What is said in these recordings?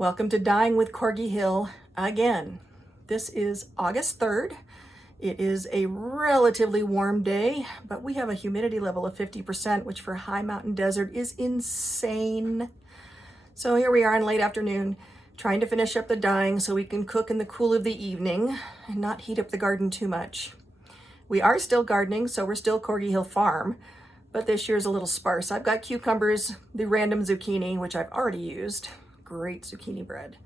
Welcome to Dyeing with Corgi Hill again. This is August 3rd. It is a relatively warm day, but we have a humidity level of 50%, which for high mountain desert is insane. So here we are in late afternoon, trying to finish up the dyeing so we can cook in the cool of the evening and not heat up the garden too much. We are still gardening, so we're still Corgi Hill Farm, but this year's a little sparse. I've got cucumbers, the random zucchini, which I've already used. Great zucchini bread.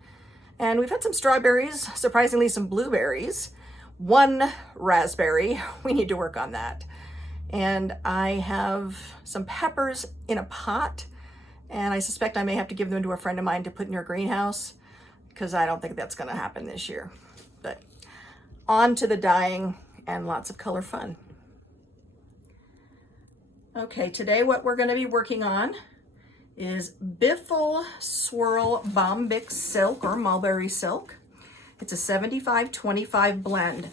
And we've had some strawberries, surprisingly some blueberries, one raspberry. We need to work on that. And I have some peppers in a pot, and I suspect I may have to give them to a friend of mine to put in her greenhouse because I don't think that's going to happen this year. But on to the dyeing and lots of color fun. Okay, today what we're going to be working on is Biffle Swirl Bombyx Silk or Mulberry Silk. It's a 75-25 blend.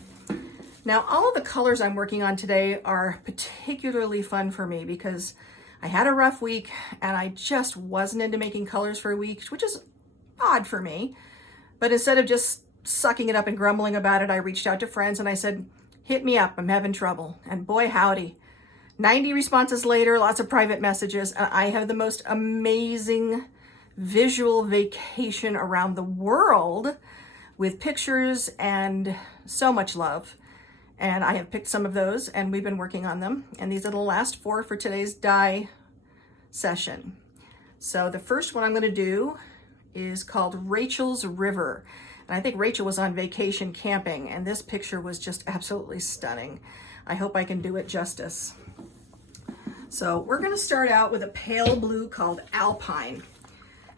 Now, all of the colors I'm working on today are particularly fun for me because I had a rough week and I just wasn't into making colors for a week, which is odd for me. But instead of just sucking it up and grumbling about it, I reached out to friends and I said, hit me up, I'm having trouble. And boy, howdy. 90 responses later, lots of private messages, and I have the most amazing visual vacation around the world with pictures and so much love. And I have picked some of those and we've been working on them. And these are the last four for today's dye session. So the first one I'm going to do is called Rachel's River. And I think Rachel was on vacation camping and this picture was just absolutely stunning. I hope I can do it justice. So we're going to start out with a pale blue called Alpine.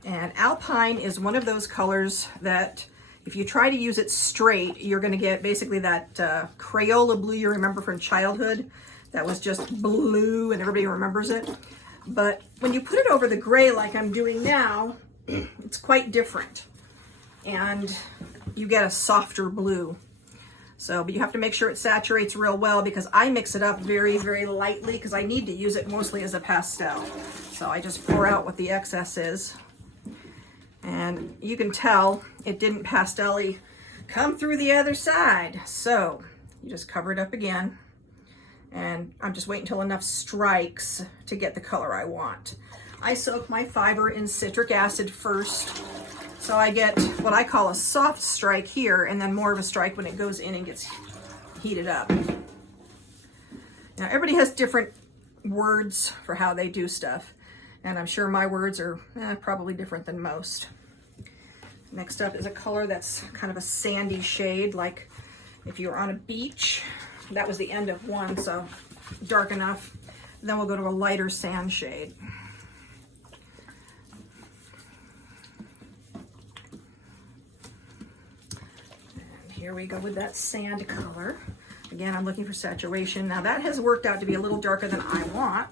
And Alpine is one of those colors that if you try to use it straight, you're going to get basically that Crayola blue you remember from childhood. That was just blue and everybody remembers it. But when you put it over the gray like I'm doing now, it's quite different. And you get a softer blue. So, but you have to make sure it saturates real well because I mix it up very, very lightly because I need to use it mostly as a pastel. So I just pour out what the excess is. And you can tell it didn't pastel-y come through the other side. So you just cover it up again. And I'm just waiting until enough strikes to get the color I want. I soak my fiber in citric acid first. So I get what I call a soft strike here and then more of a strike when it goes in and gets heated up. Now everybody has different words for how they do stuff. And I'm sure my words are probably different than most. Next up is a color that's kind of a sandy shade, like if you were on a beach. That was the end of one, so dark enough. Then we'll go to a lighter sand shade. Here we go with that sand color. Again, I'm looking for saturation. Now that has worked out to be a little darker than I want.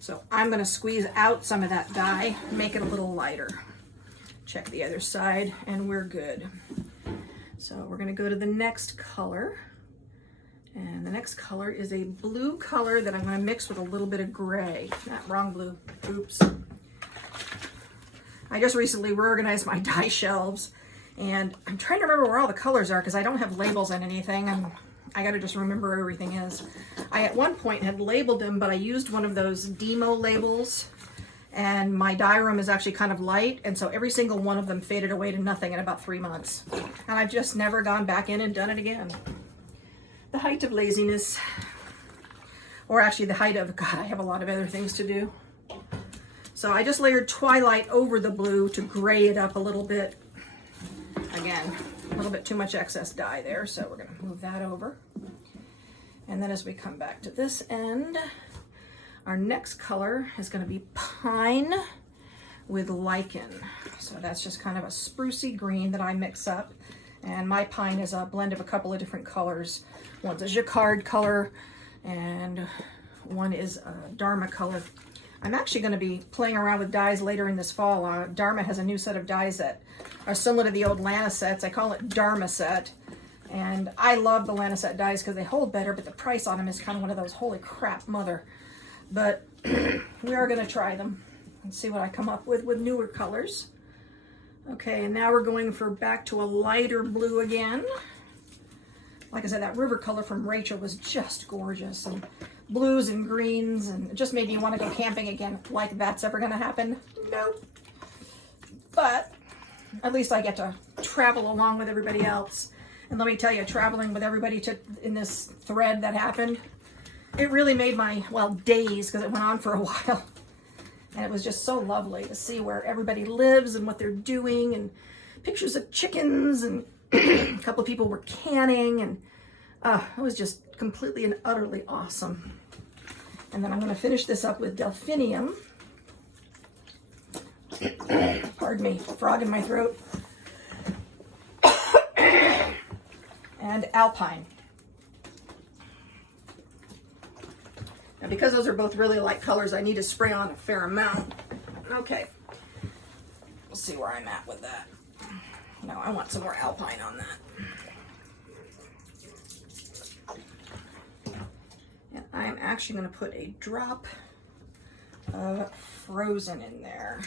So I'm gonna squeeze out some of that dye, make it a little lighter. Check the other side and we're good. So we're gonna go to the next color. And the next color is a blue color that I'm gonna mix with a little bit of gray. Wrong blue, oops. I just recently reorganized my dye shelves and I'm trying to remember where all the colors are because I don't have labels on anything and I got to just remember where everything is. I at one point had labeled them, but I used one of those demo labels and my dye room is actually kind of light and so every single one of them faded away to nothing in about 3 months. And I've just never gone back in and done it again. The height of laziness, or actually the height of, God, I have a lot of other things to do. So I just layered Twilight over the blue to gray it up a little bit. Again, a little bit too much excess dye there, so we're going to move that over. And then as we come back to this end, our next color is going to be Pine with Lichen. So that's just kind of a sprucey green that I mix up. And my pine is a blend of a couple of different colors. One's a jacquard color, and one is a Dharma color. I'm actually going to be playing around with dyes later in this fall. Dharma has a new set of dyes that are similar to the old Lana sets. I call it Dharma set. And I love the Lana set dyes because they hold better, but the price on them is kind of one of those holy crap mother. But we are going to try them and see what I come up with newer colors. Okay, and now we're going back to a lighter blue again. Like I said, that river color from Rachel was just gorgeous, and blues and greens, and it just made me want to go camping again. Like that's ever going to happen? Nope. But at least I get to travel along with everybody else. And let me tell you, traveling with everybody in this thread that happened, it really made my, well, days, because it went on for a while. And it was just so lovely to see where everybody lives and what they're doing, and pictures of chickens, and a couple of people were canning, and it was just completely and utterly awesome. And then I'm going to finish this up with delphinium. Pardon me, frog in my throat. And alpine. Now, because those are both really light colors, I need to spray on a fair amount. Okay, we'll see where I'm at with that. No, I want some more alpine on that. And I'm actually going to put a drop of frozen in there,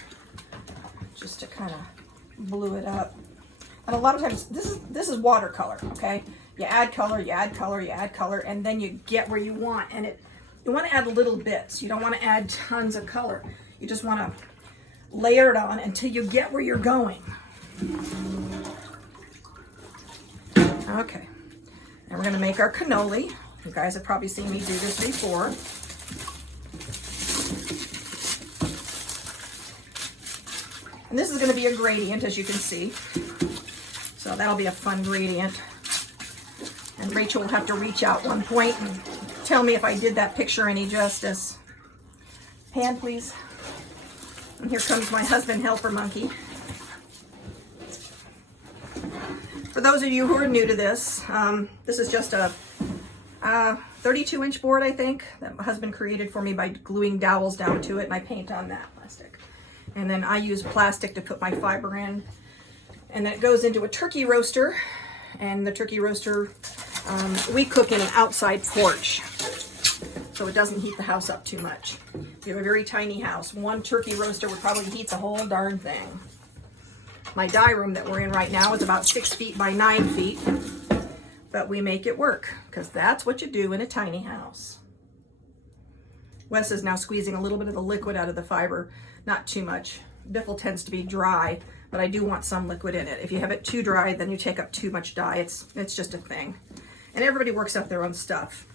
just to kind of blue it up. And a lot of times, this is watercolor, okay? You add color, you add color, you add color, and then you get where you want. And you want to add little bits. You don't want to add tons of color. You just want to layer it on until you get where you're going. Okay, and we're going to make our cannoli. You guys have probably seen me do this before. And this is going to be a gradient, as you can see. So that'll be a fun gradient. And Rachel will have to reach out one point and tell me if I did that picture any justice. Hand, please. And here comes my husband helper monkey. For those of you who are new to this, this is just a 32-inch board, I think, that my husband created for me by gluing dowels down to it, and I paint on that plastic. And then I use plastic to put my fiber in. And then it goes into a turkey roaster, and the turkey roaster, we cook in an outside porch, so it doesn't heat the house up too much. If you have a very tiny house, one turkey roaster would probably heat the whole darn thing. My dye room that we're in right now is about 6 feet by 9 feet, but we make it work, because that's what you do in a tiny house. Wes is now squeezing a little bit of the liquid out of the fiber, not too much. Biffle tends to be dry, but I do want some liquid in it. If you have it too dry, then you take up too much dye. It's just a thing. And everybody works out their own stuff.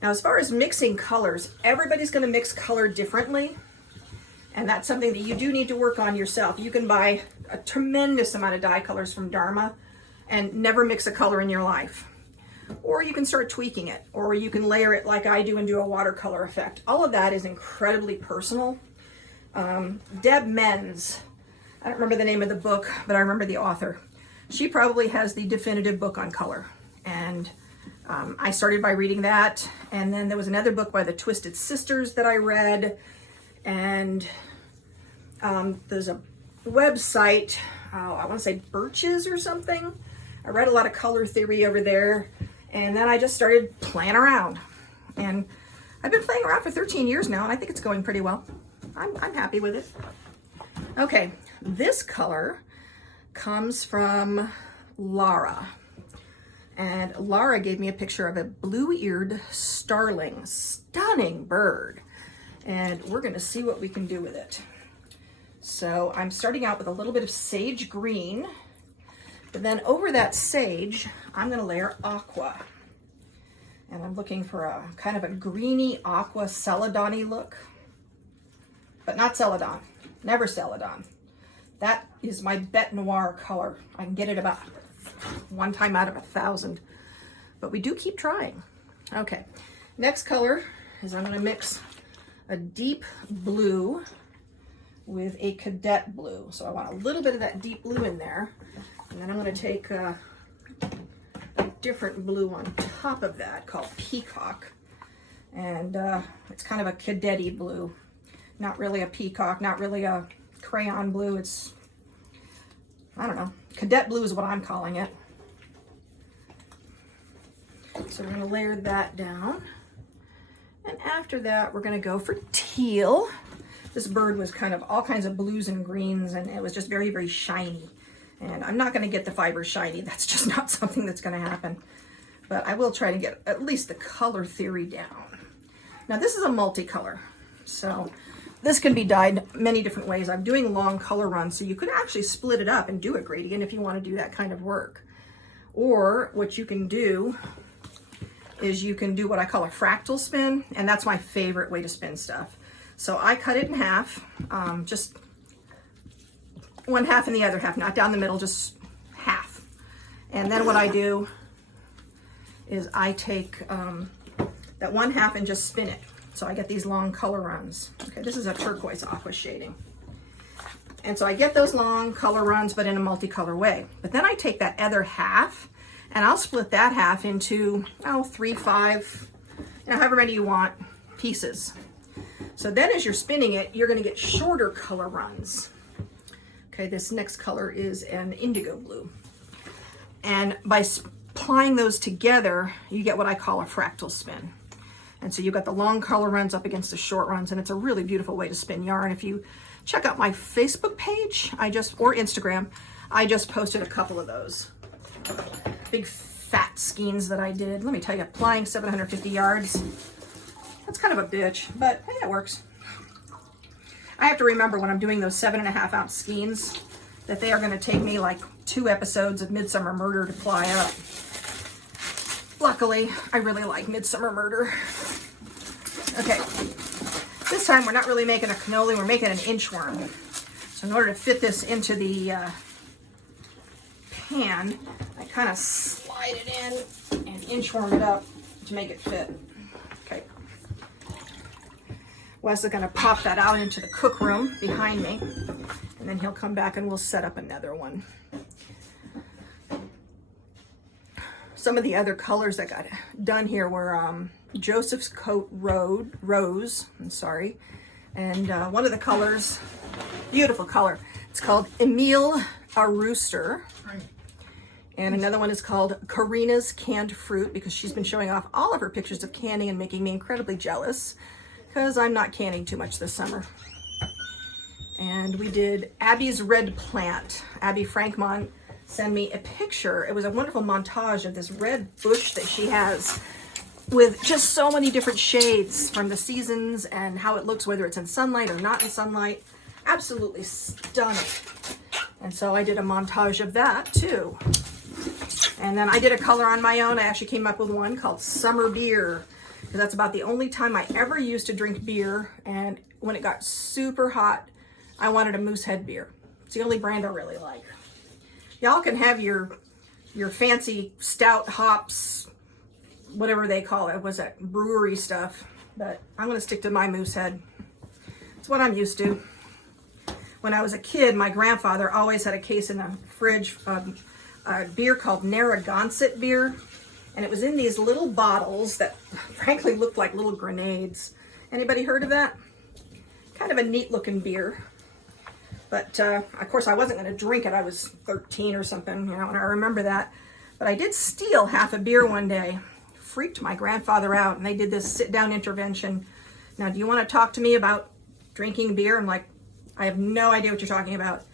Now, as far as mixing colors, everybody's going to mix color differently. And that's something that you do need to work on yourself. You can buy a tremendous amount of dye colors from Dharma and never mix a color in your life. Or you can start tweaking it, or you can layer it like I do and do a watercolor effect. All of that is incredibly personal. Deb Menz, I don't remember the name of the book, but I remember the author. She probably has the definitive book on color. And I started by reading that. And then there was another book by the Twisted Sisters that I read. And there's a website, I want to say Birches or something. I read a lot of color theory over there. And then I just started playing around. And I've been playing around for 13 years now, and I think it's going pretty well. I'm happy with it. Okay, this color comes from Lara. And Lara gave me a picture of a blue-eared starling, stunning bird. And we're gonna see what we can do with it. So I'm starting out with a little bit of sage green, but then over that sage, I'm gonna layer aqua. And I'm looking for a kind of a greeny aqua celadon-y look, but not celadon, never celadon. That is my Bet Noir color. I can get it about one time out of 1,000, but we do keep trying. Okay, next color is I'm gonna mix a deep blue with a cadet blue. So I want a little bit of that deep blue in there. And then I'm gonna take a different blue on top of that called Peacock. And it's kind of a cadet-y blue. Not really a peacock, not really a crayon blue. It's, I don't know, cadet blue is what I'm calling it. So we're gonna layer that down. And after that, we're gonna go for teal. This bird was kind of all kinds of blues and greens, and it was just very, very shiny. And I'm not going to get the fibers shiny. That's just not something that's going to happen. But I will try to get at least the color theory down. Now this is a multicolor. So this can be dyed many different ways. I'm doing long color runs, so you could actually split it up and do a gradient if you want to do that kind of work. Or what you can do is you can do what I call a fractal spin, and that's my favorite way to spin stuff. So I cut it in half, just one half and the other half, not down the middle, just half. And then what I do is I take that one half and just spin it. So I get these long color runs. Okay, this is a turquoise aqua shading. And so I get those long color runs, but in a multicolor way. But then I take that other half and I'll split that half into, 3, 5, however many you want pieces. So then as you're spinning it, you're gonna get shorter color runs. Okay, this next color is an indigo blue. And by applying those together, you get what I call a fractal spin. And so you've got the long color runs up against the short runs, and it's a really beautiful way to spin yarn. If you check out my Facebook page, or Instagram, I just posted a couple of those. Big fat skeins that I did. Let me tell you, applying 750 yards, that's kind of a bitch, but hey, it works. I have to remember when I'm doing those 7.5 ounce skeins that they are going to take me like 2 episodes of Midsummer Murder to ply up. Luckily, I really like Midsummer Murder. Okay, this time we're not really making a cannoli, we're making an inchworm. So in order to fit this into the pan, I kind of slide it in and inchworm it up to make it fit. Okay. Wes is going to pop that out into the cook room behind me, and then he'll come back and we'll set up another one. Some of the other colors that got done here were Joseph's Coat Rose, and one of the colors, beautiful color, it's called Emile a Rooster, and another one is called Karina's Canned Fruit, because she's been showing off all of her pictures of canning and making me incredibly jealous, because I'm not canning too much this summer. And we did Abby's Red Plant. Abby Frankmont sent me a picture. It was a wonderful montage of this red bush that she has with just so many different shades from the seasons and how it looks, whether it's in sunlight or not in sunlight. Absolutely stunning. And so I did a montage of that too. And then I did a color on my own. I actually came up with one called Summer Beer, because that's about the only time I ever used to drink beer. And when it got super hot, I wanted a Moosehead beer. It's the only brand I really like. Y'all can have your fancy stout hops, whatever they call it. Was that brewery stuff? But I'm going to stick to my Moosehead. It's what I'm used to. When I was a kid, my grandfather always had a case in the fridge of a beer called Narragansett beer. And it was in these little bottles that frankly looked like little grenades. Anybody heard of that? Kind of a neat looking beer. But of course I wasn't going to drink it. I was 13 or something, and I remember that. But I did steal half a beer one day. Freaked my grandfather out, and they did this sit-down intervention. Now, do you want to talk to me about drinking beer? I'm like, I have no idea what you're talking about.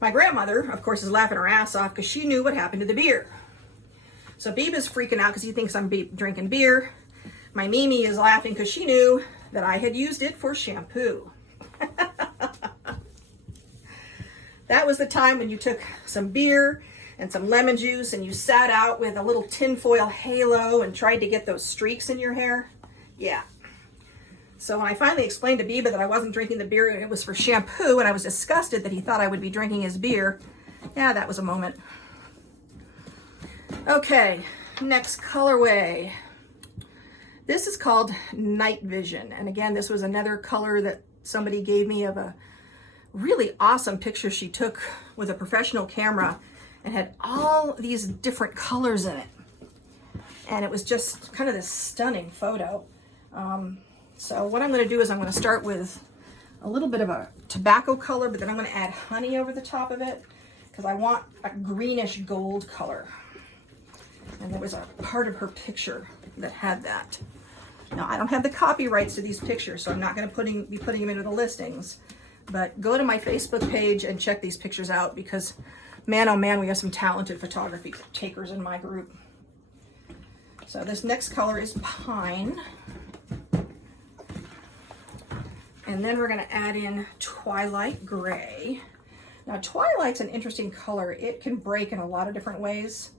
My grandmother, of course, is laughing her ass off because she knew what happened to the beer. So Beeb is freaking out because he thinks I'm drinking beer. My Mimi is laughing because she knew that I had used it for shampoo. That was the time when you took some beer and some lemon juice and you sat out with a little tinfoil halo and tried to get those streaks in your hair. Yeah. So when I finally explained to Biba that I wasn't drinking the beer and it was for shampoo, and I was disgusted that he thought I would be drinking his beer, yeah, that was a moment. Okay, next colorway. This is called Night Vision. And again, this was another color that somebody gave me of a really awesome picture she took with a professional camera and had all these different colors in it. And it was just kind of this stunning photo. So what I'm going to do is I'm going to start with a little bit of a tobacco color, but then I'm going to add honey over the top of it because I want a greenish gold color. And there was a part of her picture that had that. Now, I don't have the copyrights to these pictures, so I'm not going to be putting them into the listings. But go to my Facebook page and check these pictures out because Man, oh man, we have some talented photography takers in my group. So this next color is Pine. And then we're going to add in Twilight Gray. Now, Twilight's an interesting color. It can break in a lot of different ways.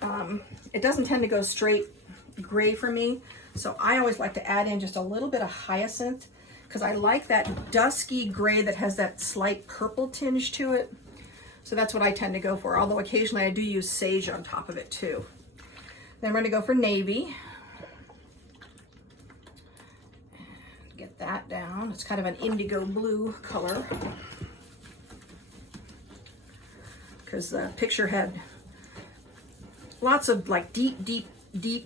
It doesn't tend to go straight gray for me, so I always like to add in just a little bit of Hyacinth because I like that dusky gray that has that slight purple tinge to it. So that's what I tend to go for, although occasionally I do use sage on top of it too. Then we're going to go for Navy. Get that down. It's kind of an indigo blue color because the picture had lots of like deep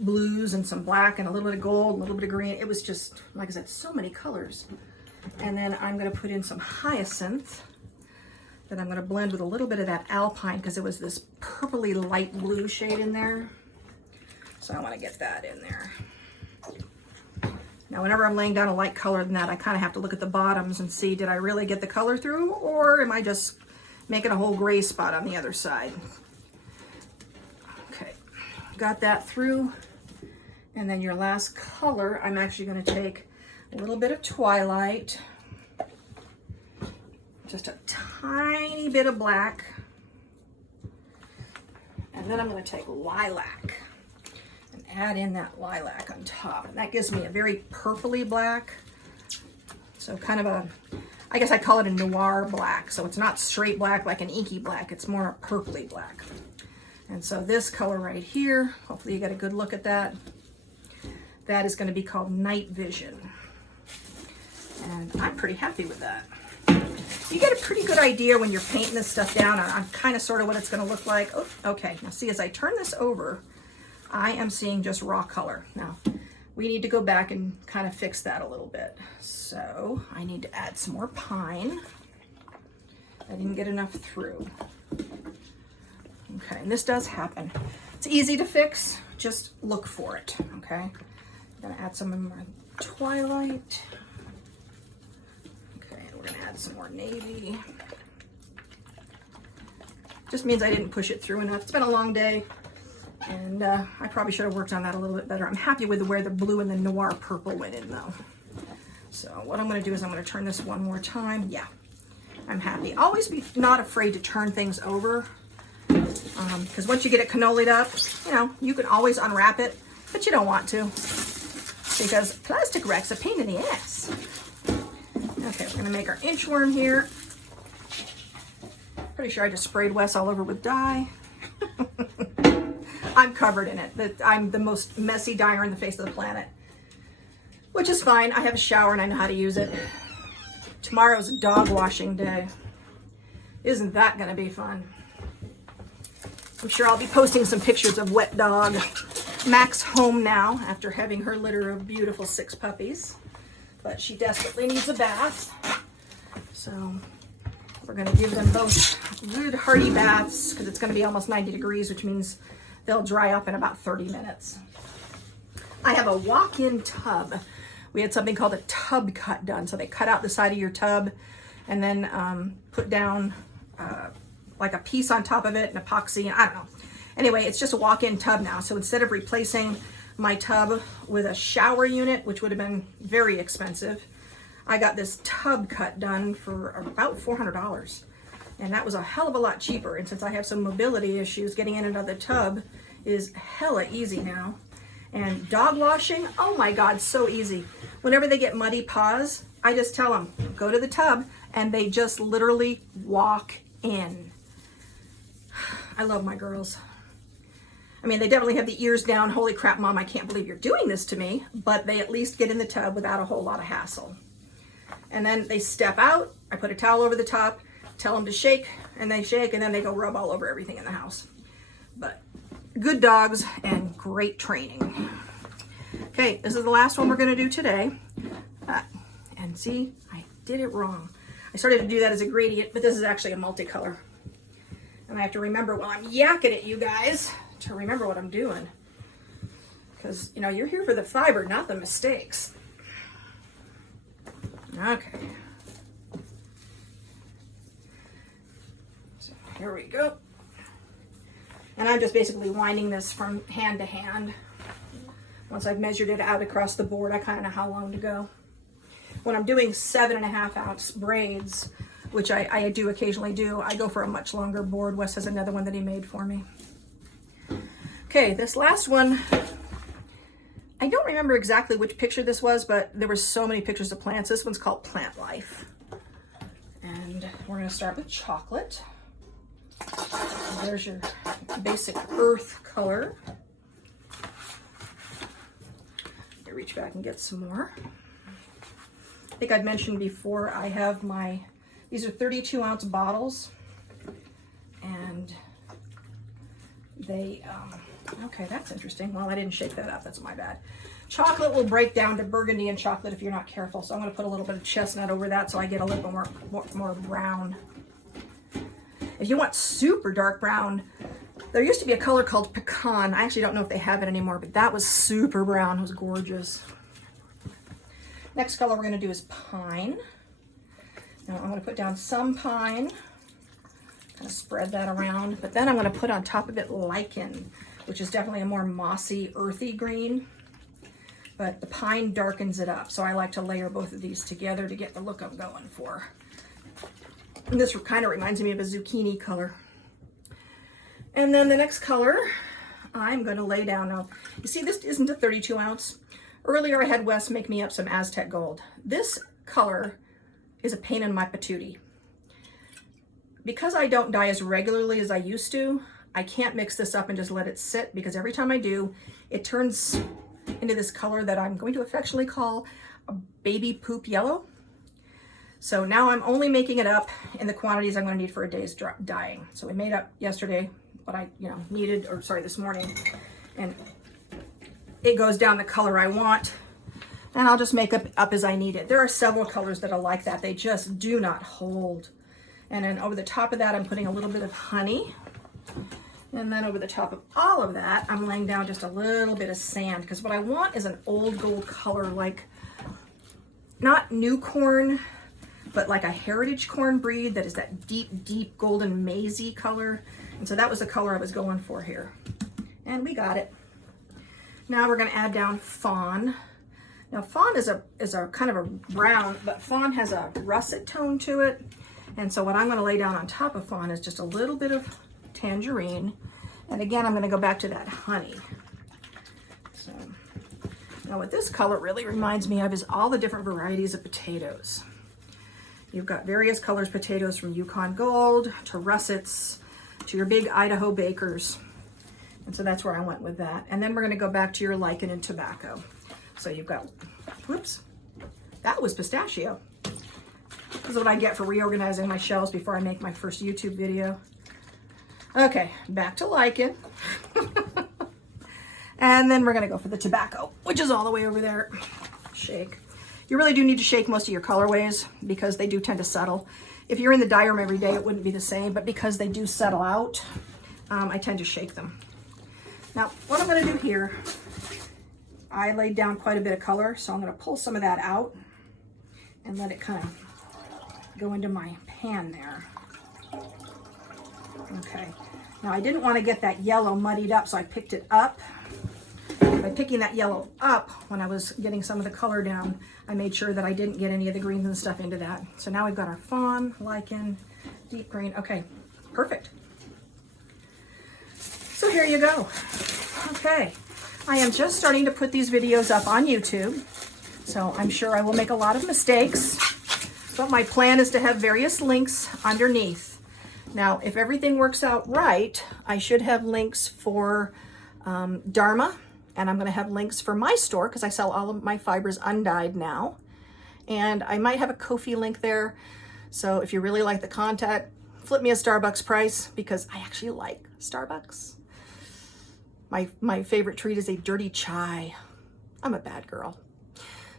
blues and some black and a little bit of gold, a little bit of green. It was just, like I said, so many colors. And then I'm going to put in some Hyacinth that I'm going to blend with a little bit of that Alpine because it was this purpley light blue shade in there. So I want to get that in there. Now, whenever I'm laying down a light color than that, I kind of have to look at the bottoms and see, did I really get the color through, or am I just making a whole gray spot on the other side? Okay, got that through. And then your last color, I'm actually going to take a little bit of Twilight, just a tiny bit of black, and then I'm going to take Lilac. Add in that lilac on top, and that gives me a very purpley black. So kind of a, I guess I call it a noir black. So it's not straight black like an inky black, it's more a purpley black. And so this color right here, hopefully you get a good look at that. That is going to be called Night Vision. And I'm pretty happy with that. You get a pretty good idea when you're painting this stuff down on kind of sort of what it's going to look like. Oh, okay, now see, as I turn this over, I am seeing just raw color. Now, we need to go back and kind of fix that a little bit. So I need to add some more Pine. I didn't get enough through. Okay, and this does happen. It's easy to fix, just look for it, okay? I'm gonna add some of my Twilight. Okay, and we're gonna add some more Navy. Just means I didn't push it through enough. It's been a long day. And I probably should have worked on that a little bit better. I'm happy with where the blue and the noir purple went in though. So what I'm going to do is I'm going to turn this one more time. Yeah, I'm happy. Always be not afraid to turn things over. Because once you get it cannolied up, you know, you can always unwrap it, but you don't want to. Because plastic wreck's a pain in the ass. Okay, we're going to make our inchworm here. Pretty sure I just sprayed Wes all over with dye. I'm covered in it. I'm the most messy dyer on the face of the planet. Which is fine. I have a shower and I know how to use it. Tomorrow's dog washing day. Isn't that going to be fun? I'm sure I'll be posting some pictures of wet dog. Mac's home now after having her litter of beautiful 6 puppies. But she desperately needs a bath. So we're going to give them both good hearty baths because it's going to be almost 90 degrees, which means they'll dry up in about 30 minutes. I have a walk-in tub. We had something called a tub cut done. So they cut out the side of your tub and then put down like a piece on top of it and epoxy. I don't know. Anyway, it's just a walk-in tub now. So instead of replacing my tub with a shower unit, which would have been very expensive, I got this tub cut done for about $400. And that was a hell of a lot cheaper. And since I have some mobility issues, getting in and out of the tub is hella easy now. And dog washing, oh my God, so easy. Whenever they get muddy paws, I just tell them, go to the tub, and they just literally walk in. I love my girls. I mean, they definitely have the ears down. Holy crap, Mom, I can't believe you're doing this to me. But they at least get in the tub without a whole lot of hassle. And then they step out. I put a towel over the top. Tell them to shake, and they shake, and then they go rub all over everything in the house. But good dogs and great training. Okay, this is the last one we're going to do today. And see, I did it wrong. I started to do that as a gradient, but this is actually a multicolor. And I have to remember while I'm yakking at you guys to remember what I'm doing. Because, you know, you're here for the fiber, not the mistakes. Okay. Here we go. And I'm just basically winding this from hand to hand. Once I've measured it out across the board, I kind of know how long to go. When I'm doing 7.5 ounce braids, which I do occasionally do, I go for a much longer board. Wes has another one that he made for me. Okay, this last one, I don't remember exactly which picture this was, but there were so many pictures of plants. This one's called Plant Life. And we're gonna start with chocolate. There's your basic earth color. You reach back and get some more. I think I'd mentioned before, I have these are 32 ounce bottles, and they, okay, that's interesting. Well, I didn't shake that up, that's my bad. Chocolate will break down to burgundy and chocolate if you're not careful, so I'm gonna put a little bit of chestnut over that so I get a little bit more brown. If you want super dark brown, there used to be a color called pecan. I actually don't know if they have it anymore, but that was super brown, it was gorgeous. Next color we're going to do is pine. Now I'm going to put down some pine, kind of spread that around, but then I'm going to put on top of it lichen, which is definitely a more mossy, earthy green, but the pine darkens it up. So I like to layer both of these together to get the look I'm going for. And this kind of reminds me of a zucchini color. And then the next color I'm going to lay down. Now, you see, this isn't a 32 ounce. Earlier, I had Wes make me up some Aztec gold. This color is a pain in my patootie. Because I don't dye as regularly as I used to, I can't mix this up and just let it sit, because every time I do, it turns into this color that I'm going to affectionately call a baby poop yellow. So now I'm only making it up in the quantities I'm going to need for a day's dyeing. So we made up yesterday what I needed, or sorry, this morning, and it goes down the color I want, and I'll just make up as I need it. There are several colors that are like that. They just do not hold. And then over the top of that, I'm putting a little bit of honey. And then over the top of all of that, I'm laying down just a little bit of sand, because what I want is an old gold color, like not new corn, but like a heritage corn breed that is that deep, deep golden maize-y color. And so that was the color I was going for here. And we got it. Now we're going to add down Fawn. Now Fawn is a kind of a brown, but Fawn has a russet tone to it. And so what I'm going to lay down on top of Fawn is just a little bit of tangerine. And again, I'm going to go back to that honey. So now what this color really reminds me of is all the different varieties of potatoes. You've got various colors potatoes, from Yukon Gold to russets to your big Idaho bakers. And so that's where I went with that. And then we're going to go back to your lichen and tobacco. So you've got, whoops, that was pistachio. This is what I get for reorganizing my shelves before I make my first YouTube video. Okay, back to lichen. And then we're going to go for the tobacco, which is all the way over there. Shake. You really do need to shake most of your colorways because they do tend to settle. If you're in the dye room every day, it wouldn't be the same, but because they do settle out, I tend to shake them. Now, what I'm going to do here, I laid down quite a bit of color, so I'm going to pull some of that out and let it kind of go into my pan there. Okay. Now, I didn't want to get that yellow muddied up, so I picked it up. By picking that yellow up when I was getting some of the color down, I made sure that I didn't get any of the greens and stuff into that. So now we've got our fawn, lichen, deep green. Okay, perfect. So here you go. Okay, I am just starting to put these videos up on YouTube, so I'm sure I will make a lot of mistakes, but my plan is to have various links underneath. Now, if everything works out right, I should have links for Dharma, and I'm going to have links for my store because I sell all of my fibers undyed now. And I might have a Ko-fi link there. So if you really like the content, flip me a Starbucks price because I actually like Starbucks. My favorite treat is a dirty chai. I'm a bad girl.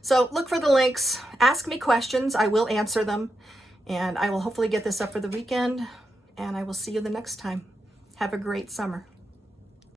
So look for the links, ask me questions, I will answer them, and I will hopefully get this up for the weekend, and I will see you the next time. Have a great summer.